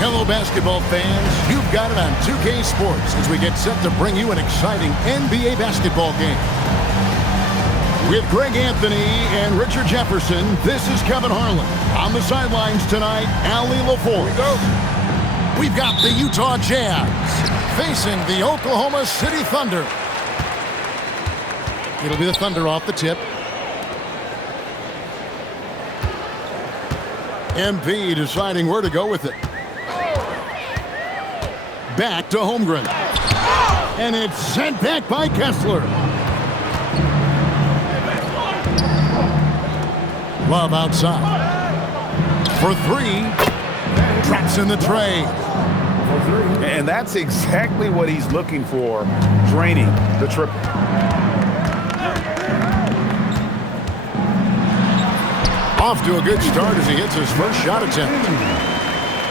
Hello, basketball fans. You've got it on 2K Sports as we get set to bring you an exciting NBA basketball game. With Greg Anthony and Richard Jefferson, this is Kevin Harlan. On the sidelines tonight, Allie LaForce. We've got the Utah Jazz facing the Oklahoma City Thunder. It'll be the Thunder off the tip. MP deciding where to go with it. Back to Holmgren. And it's sent back by Kessler. Love outside. For three. Drops in the tray. And that's exactly what he's looking for, draining the triple. Off to a good start as he hits his first shot attempt.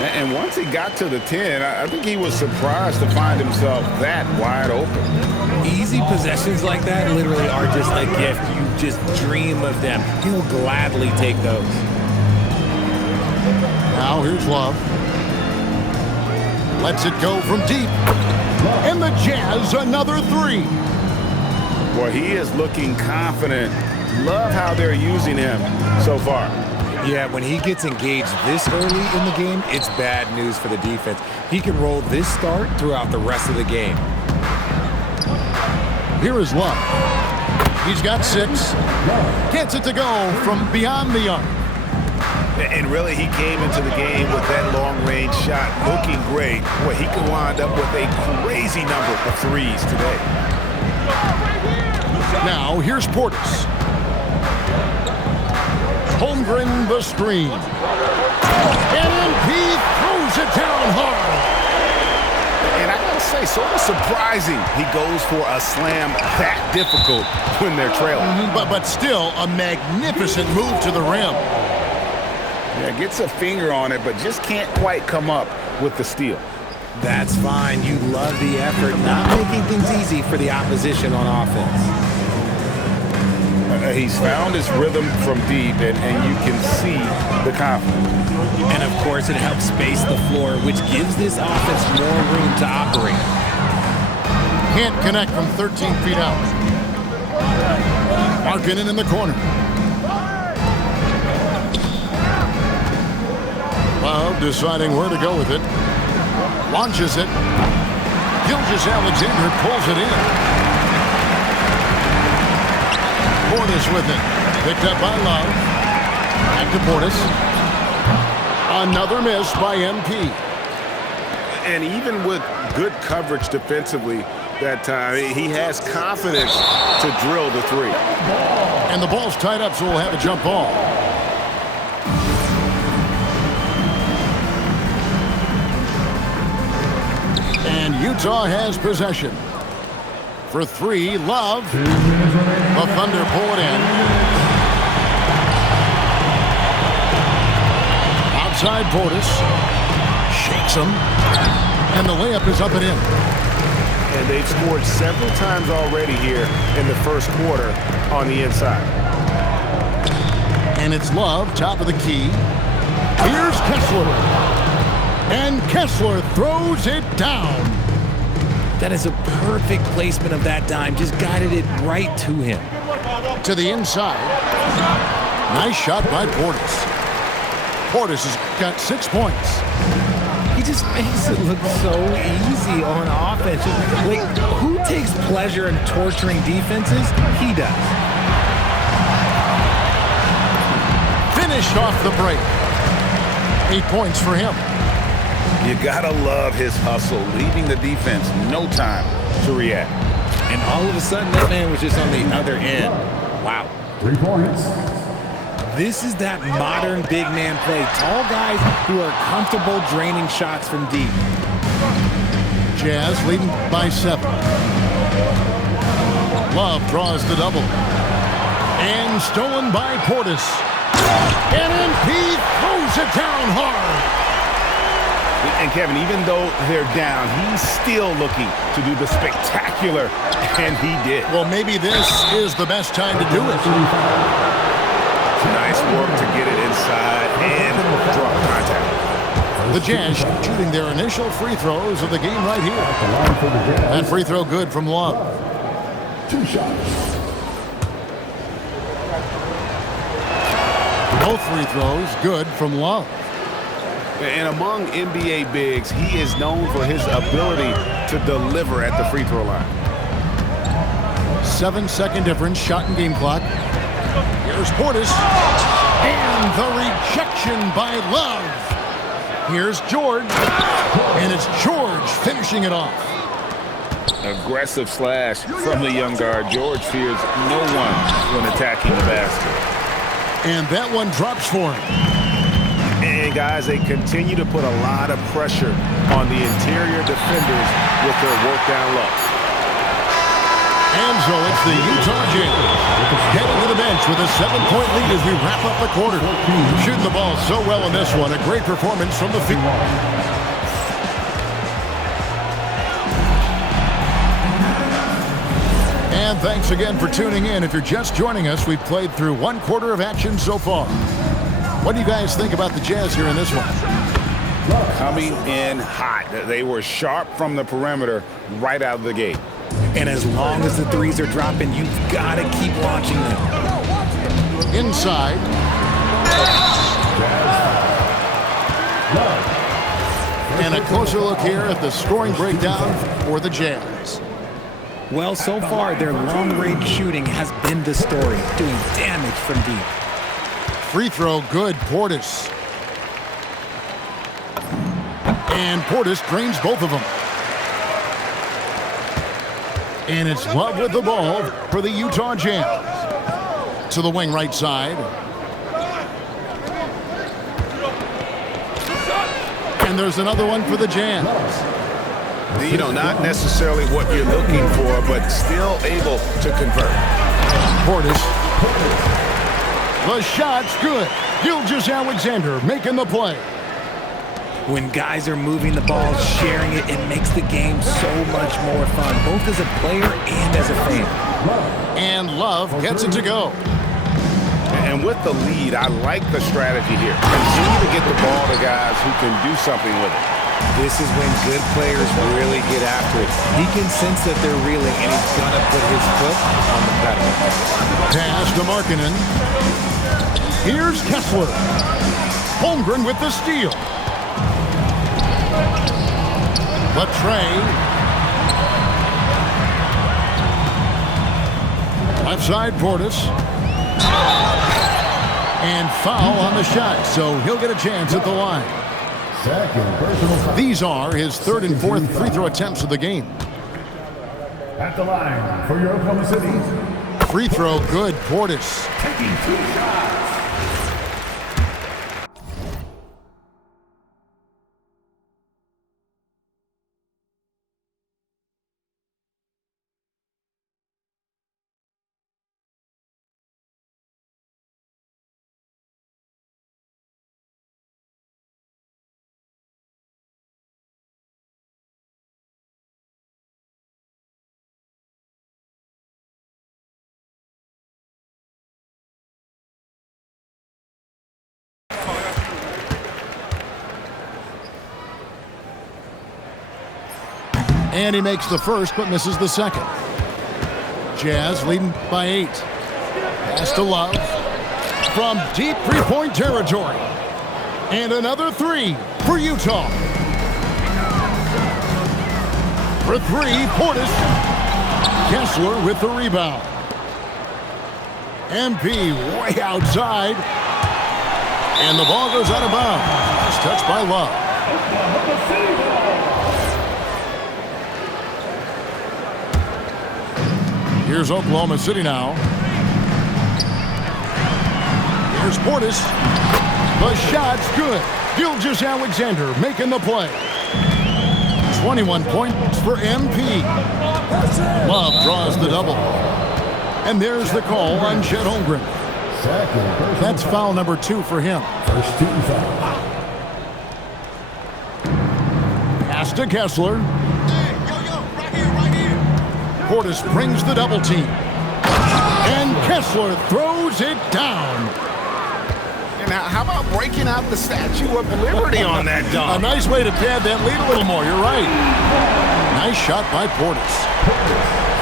And once he got to the 10, I think he was surprised to find himself that wide open. Easy possessions like that literally are just a gift. You just dream of them. He'll gladly take those. Now here's Love. Lets it go from deep. And the Jazz another three. Boy, he is looking confident. Love how they're using him so far. Yeah, when he gets engaged this early in the game, it's bad news for the defense. He can roll this start throughout the rest of the game. Here is Love. He's got 6. Gets it to go from beyond the arc. And really, he came into the game with that long-range shot looking great. Boy, he could wind up with a crazy number of threes today. Now, here's Portis. Holmgren the screen. And MP throws it down hard. And I gotta say, sort of surprising he goes for a slam that difficult when they're trailing. But still a magnificent move to the rim. Yeah, gets a finger on it, but just can't quite come up with the steal. That's fine. You love the effort, not making things easy for the opposition on offense. He's found his rhythm from deep, and you can see the confidence. And, of course, it helps space the floor, which gives this offense more room to operate. Can't connect from 13 feet out. Markkanen in the corner. Love deciding where to go with it. Launches it. Gilgeous-Alexander pulls it in. Portis with it. Picked up by Love. Back to Portis. Another miss by MP. And even with good coverage defensively that time, he has confidence to drill the three. And the ball's tied up, so we'll have a jump ball. And Utah has possession. For three, Love. The Thunder pull it in. Outside Portis. Shakes him. And the layup is up and in. And they've scored several times already here in the first quarter on the inside. And it's Love, top of the key. Here's Kessler. And Kessler throws it down. That is a perfect placement of that dime. Just guided it right to him. To the inside. Nice shot by Portis. Portis has got 6 points. He just makes it look so easy on offense. Like, who takes pleasure in torturing defenses? He does. Finished off the break. 8 points for him. You gotta love his hustle, leaving the defense no time to react. And all of a sudden, that man was just on the other end. Wow. 3 points. This is that modern big man play. Tall guys who are comfortable draining shots from deep. Jazz leading by 7. Love draws the double. And stolen by Portis. And MP throws it down hard. And Kevin, even though they're down, he's still looking to do the spectacular, and he did. Well, maybe this is the best time to do it. Nice work to get it inside and draw contact. The Jazz shooting their initial free throws of the game right here. That free throw good from Love. 2 shots. Both free throws good from Love. And among NBA bigs, he is known for his ability to deliver at the free throw line. 7-second difference, shot and game clock. Here's Portis. And the rejection by Love. Here's George. And it's George finishing it off. Aggressive slash from the young guard. George fears no one when attacking the basket. And that one drops for him. And guys, they continue to put a lot of pressure on the interior defenders with their work down low. And so it's the Utah Jazz heading to the bench with a 7-point lead as we wrap up the quarter. Shooting the ball so well in this one. A great performance from the field. And thanks again for tuning in. If you're just joining us, we've played through 1 quarter of action so far. What do you guys think about the Jazz here in this one? Coming in hot. They were sharp from the perimeter right out of the gate. And as long as the threes are dropping, you've got to keep launching them. Inside. And a closer look here at the scoring breakdown for the Jazz. Well, so far, their long-range shooting has been the story, doing damage from deep. Free throw good, Portis. And Portis drains both of them. And it's Love with the ball for the Utah Jazz. To the wing right side. And there's another one for the Jazz. You know, not necessarily what you're looking for, but still able to convert. Portis. The shot's good. Gilgeous-Alexander making the play. When guys are moving the ball, sharing it, it makes the game so much more fun, both as a player and as a fan. And Love gets it to go. And with the lead, I like the strategy here. Continue to get the ball to guys who can do something with it. This is when good players really get after it. He can sense that they're reeling, and he's going to put his foot on the pedal. Pass to Markkanen. Here's Kessler. Holmgren with the steal. Latrey. Left side, Portis. And foul on the shot, so he'll get a chance at the line. These are his 3rd and 4th free throw attempts of the game. At the line for your Oklahoma City. Free throw good, Portis. Taking 2 shots. And he makes the first, but misses the second. Jazz leading by 8. Pass to Love. From deep three-point territory. And another 3 for Utah. For 3, Portis. Kessler with the rebound. MP way outside. And the ball goes out of bounds. It's touched by Love. Here's Oklahoma City now. Here's Portis. The shot's good. Gilgeous-Alexander making the play. 21 points for MP. Love draws the double. And there's the call on Chet Holmgren. That's foul number 2 for him. First team foul. Pass to Kessler. Portis brings the double team. And Kessler throws it down. Now, how about breaking out the Statue of Liberty on that A dunk? nice way to pad that lead a little more. You're right. Nice shot by Portis.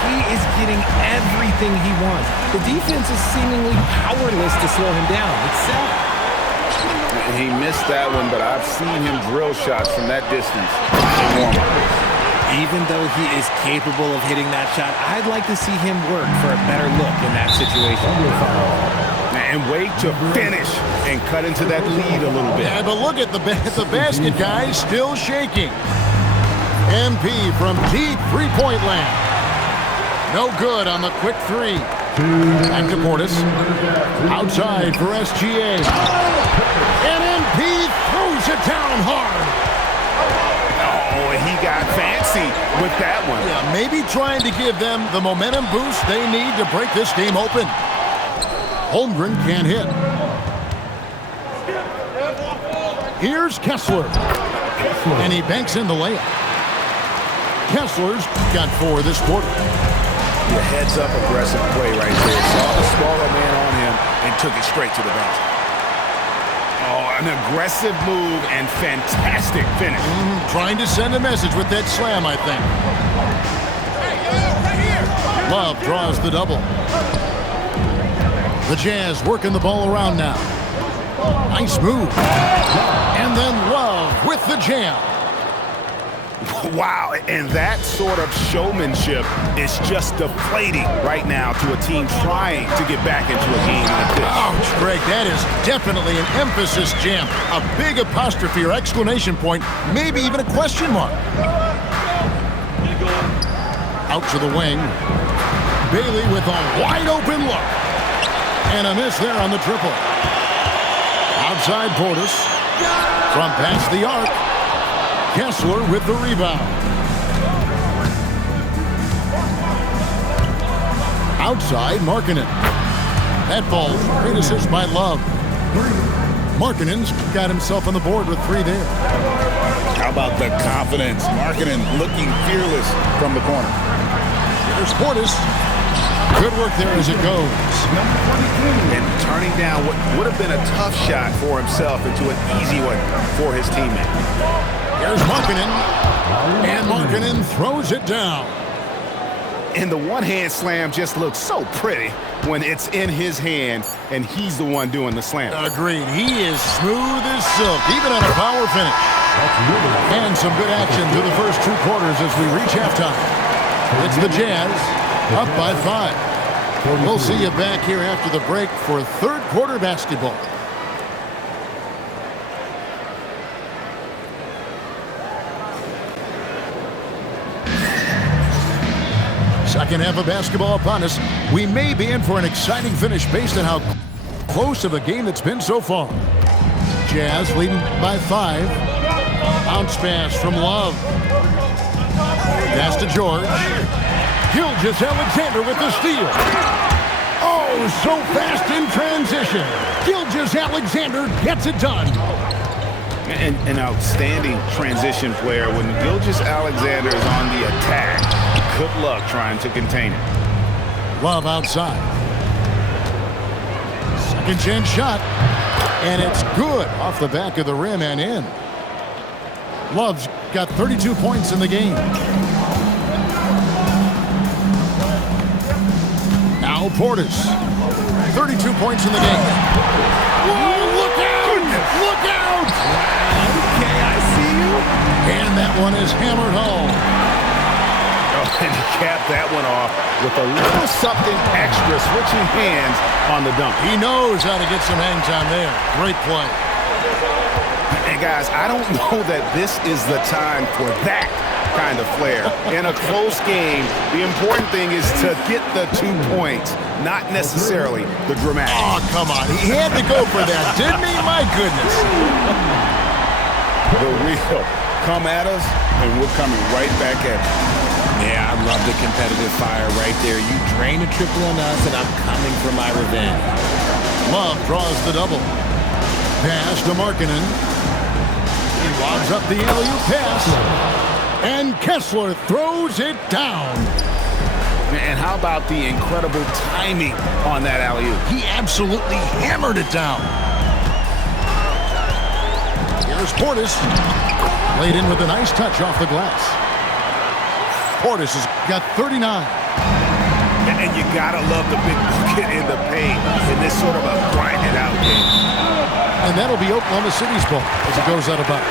He is getting everything he wants. The defense is seemingly powerless to slow him down. It's sad. He missed that one, but I've seen him drill shots from that distance in warm-up. Even though he is capable of hitting that shot, I'd like to see him work for a better look in that situation. And wait to finish and cut into that lead a little bit. Yeah, but look at the basket, guys, still shaking. MP from deep three-point land. No good on the quick three. Back to Portis. Outside for SGA. And MP throws it down hard. Oh, and he got fancy with that one. Yeah, maybe trying to give them the momentum boost they need to break this game open. Holmgren can't hit. Here's Kessler. And he banks in the layup. Kessler's got 4 this quarter. The heads-up aggressive play right there. Saw the smaller man on him and took it straight to the basket. Oh, an aggressive move and fantastic finish. Trying to send a message with that slam, I think. Love draws the double. The Jazz working the ball around now. Nice move. And then Love with the jam. Wow, and that sort of showmanship is just deflating right now to a team trying to get back into a game like this. Ouch, Greg, that is definitely an emphasis jam. A big apostrophe or exclamation point, maybe even a question mark. Out to the wing. Bailey with a wide open look. And a miss there on the triple. Outside Portis. From past the arc. Kessler with the rebound. Outside Markkanen. That ball, great assist by Love. Markkanen's got himself on the board with 3 there. How about the confidence? Markkanen looking fearless from the corner. There's Portis. Good work there as it goes. And turning down what would have been a tough shot for himself into an easy one for his teammate. Here's Markkanen. And Markkanen throws it down. And the one-hand slam just looks so pretty when it's in his hand and he's the one doing the slam. Agreed. He is smooth as silk, even on a power finish. And some good action through the first 2 quarters as we reach halftime. It's the Jazz up by 5. We'll see you back here after the break for 3rd quarter basketball. Second half of basketball upon us. We may be in for an exciting finish based on how close of a game it's been so far. Jazz leading by 5. Bounce pass from Love. Pass to George. Gilgeous-Alexander with the steal. Oh, so fast in transition. Gilgeous-Alexander gets it done. And an outstanding transition player when Gilgeous-Alexander is on the attack. Good luck trying to contain it. Love outside. Second chance shot. And it's good off the back of the rim and in. Love's got 32 points in the game. Now Portis. 32 points in the game. Whoa, look out! Look out! Okay, I see you. And that one is hammered home. And he capped that one off with a little something extra, switching hands on the dunk. He knows how to get some hang time there. Great play. And guys, I don't know that this is the time for that kind of flair. In a close game, the important thing is to get the 2 points, not necessarily the dramatic. Oh, come on. He had to go for that, didn't he? My goodness. The real come at us, and we're coming right back at you. Yeah, I love the competitive fire right there. You drain a triple on us, and I'm coming for my revenge. Love draws the double. Pass to Markkanen. He lobs up the alley-oop pass. And Kessler throws it down. And how about the incredible timing on that alley-oop? He absolutely hammered it down. Here's Portis. Laid in with a nice touch off the glass. Portis has got 39. And you gotta love the big bucket in the paint in this sort of a grind-it-out game. And that'll be Oklahoma City's ball as it goes out of bounds.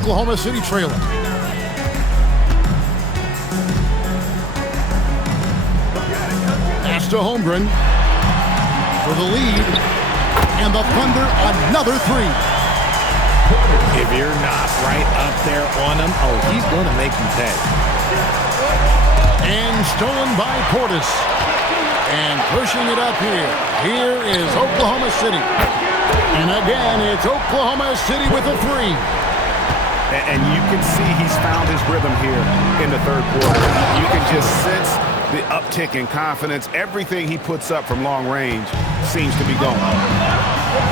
Oklahoma City trailing. Pass to Holmgren for the lead. And the Thunder, another three. If you're not right up there on him, oh, he's going to make them pay. And stolen by Portis. And pushing it up here. Here is Oklahoma City. And again, it's Oklahoma City with a three. And you can see he's found his rhythm here in the third quarter. You can just sense the uptick in confidence. Everything he puts up from long range seems to be going.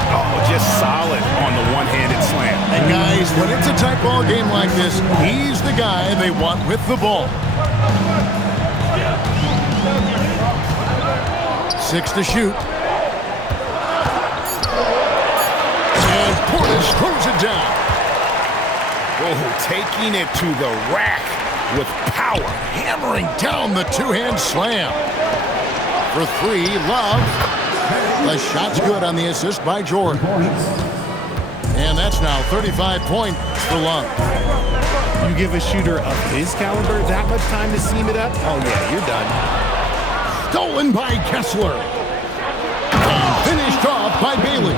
Oh, just solid on the one-handed slam. And guys, when it's a tight ball game like this, he's the guy they want with the ball. 6 to shoot. And Portis throws it down. Oh, taking it to the rack with power. Hammering down the two-hand slam. For three, Love. The shot's good on the assist by Jordan. And that's now 35 points for Love. You give a shooter of his caliber that much time to seam it up? Oh, yeah, you're done. Stolen by Kessler. And finished off by Bailey.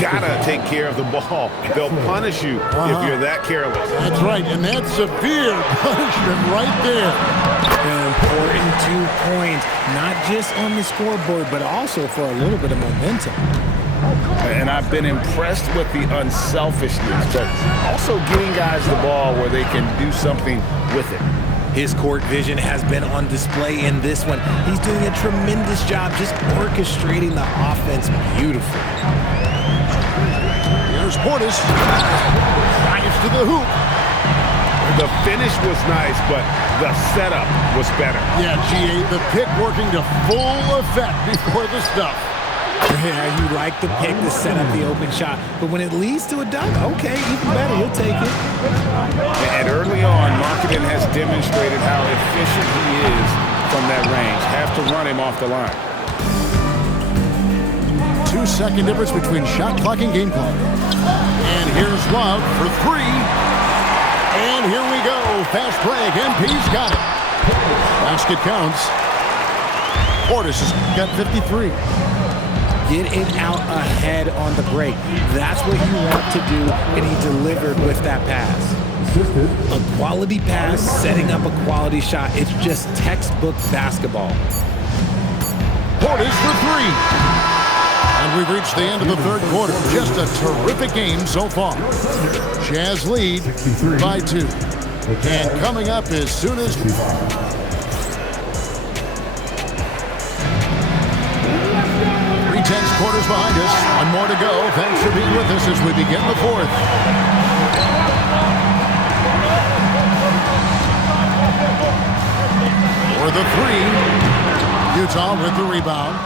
Gotta take care of the ball. They'll punish you if you're that careless. That's right, and that's severe punishment right there. An important 2 points, not just on the scoreboard, but also for a little bit of momentum. And I've been impressed with the unselfishness, but also getting guys the ball where they can do something with it. His court vision has been on display in this one. He's doing a tremendous job just orchestrating the offense beautifully. Here's Portis. Drives to the hoop. The finish was nice, but the setup was better. Yeah, GA, the pick working to full effect before the stuff. Yeah, you like the pick to set up the open shot, but when it leads to a dunk, okay, even better, you'll take it. And early on, Markkanen has demonstrated how efficient he is from that range. Have to run him off the line. 2-second difference between shot clock and game clock. And here's Love for three. And here we go. Fast break. MP's got it. Basket counts. Portis has got 53. Get it out ahead on the break. That's what you want to do, and he delivered with that pass. A quality pass, setting up a quality shot. It's just textbook basketball. Portis for three. And we've reached the end of the third quarter. Just a terrific game so far. Jazz lead by 2. And coming up as soon as... 3/10 quarters behind us. One more to go. Thanks for being with us as we begin the fourth. For the three. Utah with the rebound.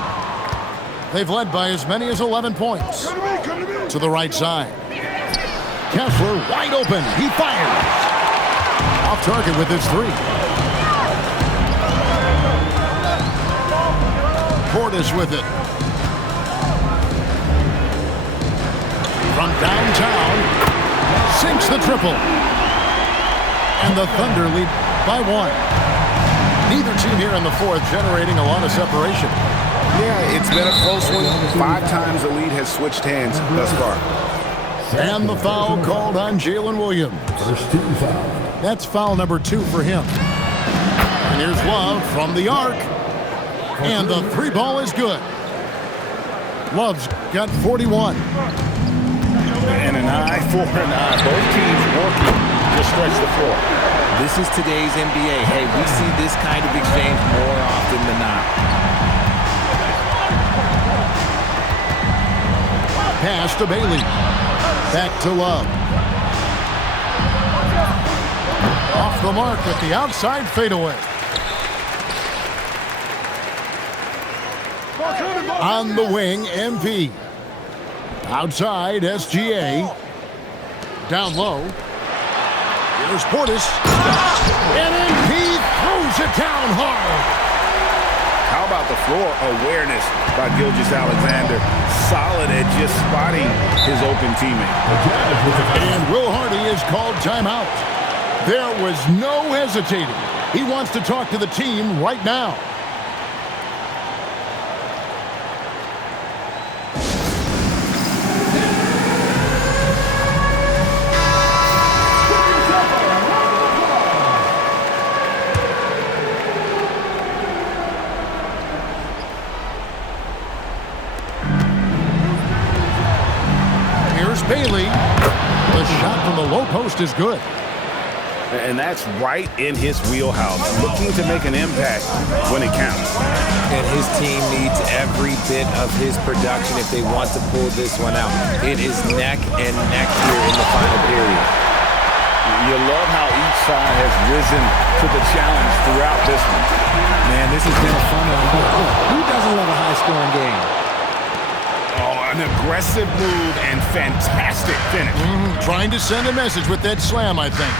They've led by as many as 11 points. To the right side. Kessler wide open. He fires. Off target with his three. Portis with it. From downtown. Sinks the triple. And the Thunder lead by 1. Neither team here in the fourth generating a lot of separation. Yeah, it's been a close one. 5 times the lead has switched hands thus far. And the foul called on Jalen Williams. That's foul number 2 for him. And here's Love from the arc. And the three ball is good. Love's got 41. And an eye for an eye. Both teams working to stretch the floor. This is today's NBA. Hey, we see this kind of exchange more often than not. Pass to Bailey. Back to Love. Off the mark at the outside fadeaway. On the wing, MP. Outside, SGA. Down low. Here's Portis. And MP throws it down hard. How about the floor awareness by Gilgeous-Alexander? Solid at just spotting his open teammate. And Will Hardy is called timeout. There was no hesitating. He wants to talk to the team right now. Bailey. The shot from the low post is good. And that's right in his wheelhouse. Looking to make an impact when it counts. And his team needs every bit of his production if they want to pull this one out. It is neck and neck here in the final period. You love how each side has risen to the challenge throughout this one. Man, this has been a fun one. Who doesn't love a high-scoring game? Oh, an aggressive move and fantastic finish. Trying to send a message with that slam, I think.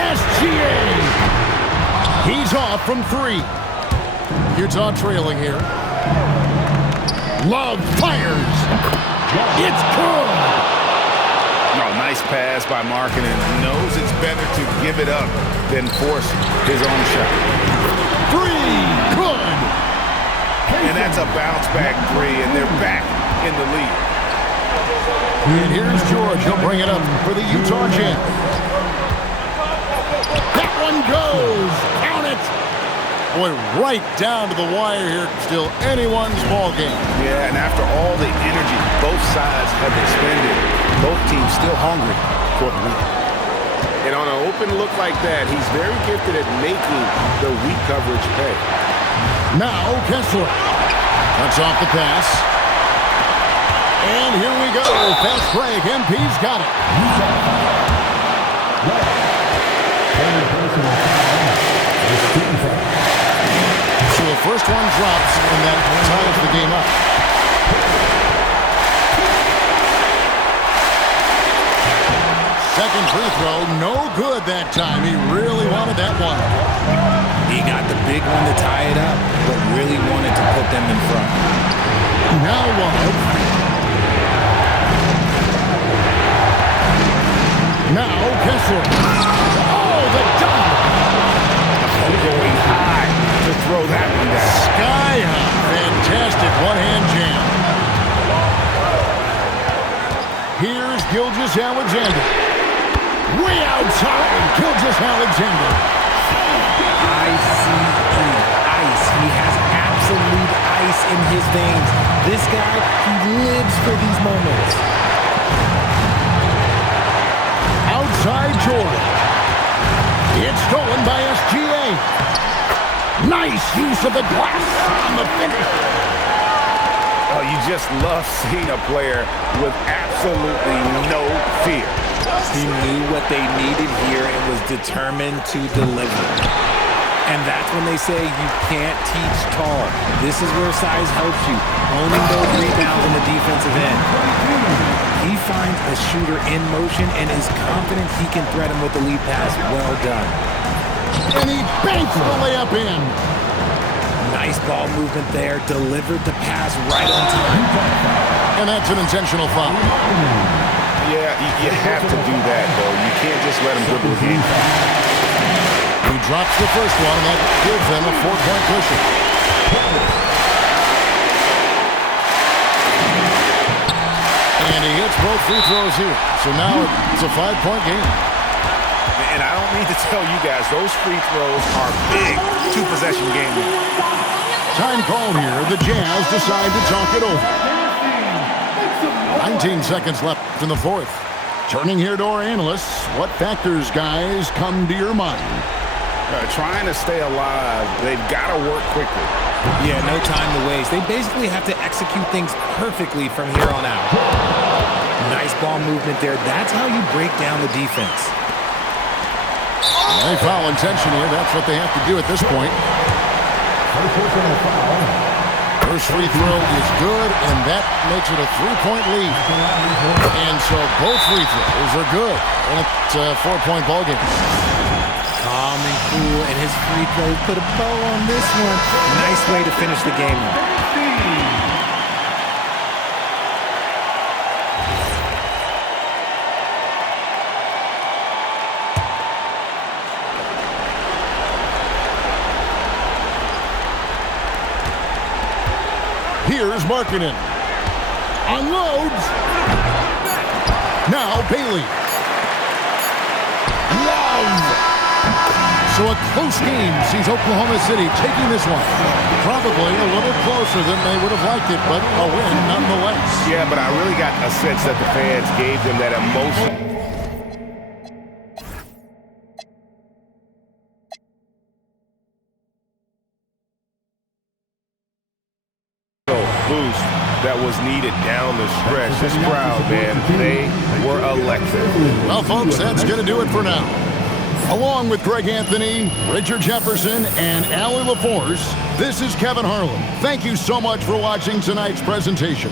SGA! He's off from 3. Utah trailing here. Love fires. It's good. Oh, nice pass by Markkanen. Knows it's better to give it up than force his own shot. 3, good. And that's a bounce-back 3, and they're back in the lead. And here's George. He'll bring it up for the Utah Jazz. That one goes. Count it. Boy, right down to the wire here. Still anyone's ball game. Yeah, and after all the energy both sides have expended, both teams still hungry for the win. And on an open look like that, he's very gifted at making the weak coverage pay. Now Kessler cuts off the pass. And here we go. Fast break. MP's got it. So the first one drops, and that ties the game up. Second free throw, no good that time. He really wanted that one. He got the big one to tie it up, but really wanted to put them in front. Now Love. Now Kessler. Oh, the dunk. Going high to throw that one down. Sky high. Fantastic one-hand jam. Here's Gilgeous-Alexander. Way outside, Gilgeous-Alexander. Ice. He has absolute ice in his veins. This guy, he lives for these moments. Outside Jordan. It's stolen by SGA. Nice use of the glass on the finish. Oh, you just love seeing a player with absolutely no fear. He knew what they needed here and was determined to deliver. And that's when they say you can't teach tall. This is where size helps you, owning those rebounds in the defensive end. He finds a shooter in motion and is confident he can thread him with the lead pass. Well done. And he banks the layup in. Nice ball movement there. Delivered the pass right on time. And that's an intentional foul. Yeah, you have to do that, though. You can't just let him dribble again. He drops the first one, and that gives them a 4-point cushion. And he hits both free throws here. So now it's a 5-point game. And I don't need to tell you guys, those free throws are big two-possession game. Time called here. The Jazz decide to talk it over. 19 seconds left in the fourth. Turning here to our analysts. What factors, guys, come to your mind? Trying to stay alive, they've got to work quickly. Yeah, no time to waste. They basically have to execute things perfectly from here on out. Nice ball movement there. That's how you break down the defense. They foul intention here. That's what they have to do at this point. First free throw is good, and that makes it a 3-point lead. And so both free throws are good. And it's a 4-point ball game. Calm and cool, and his free throws put a bow on this one. Nice way to finish the game. Here's Markkanen. Unloads. Now Bailey. Love. So a close game sees Oklahoma City taking this one. Probably a little closer than they would have liked it, but a win nonetheless. Yeah, but I really got a sense that the fans gave them that emotion. Boost that was needed down the stretch. This crowd, man, they were electric. Well, folks, that's going to do it for now. Along with Greg Anthony, Richard Jefferson, and Allie LaForce, this is Kevin Harlan. Thank you so much for watching tonight's presentation.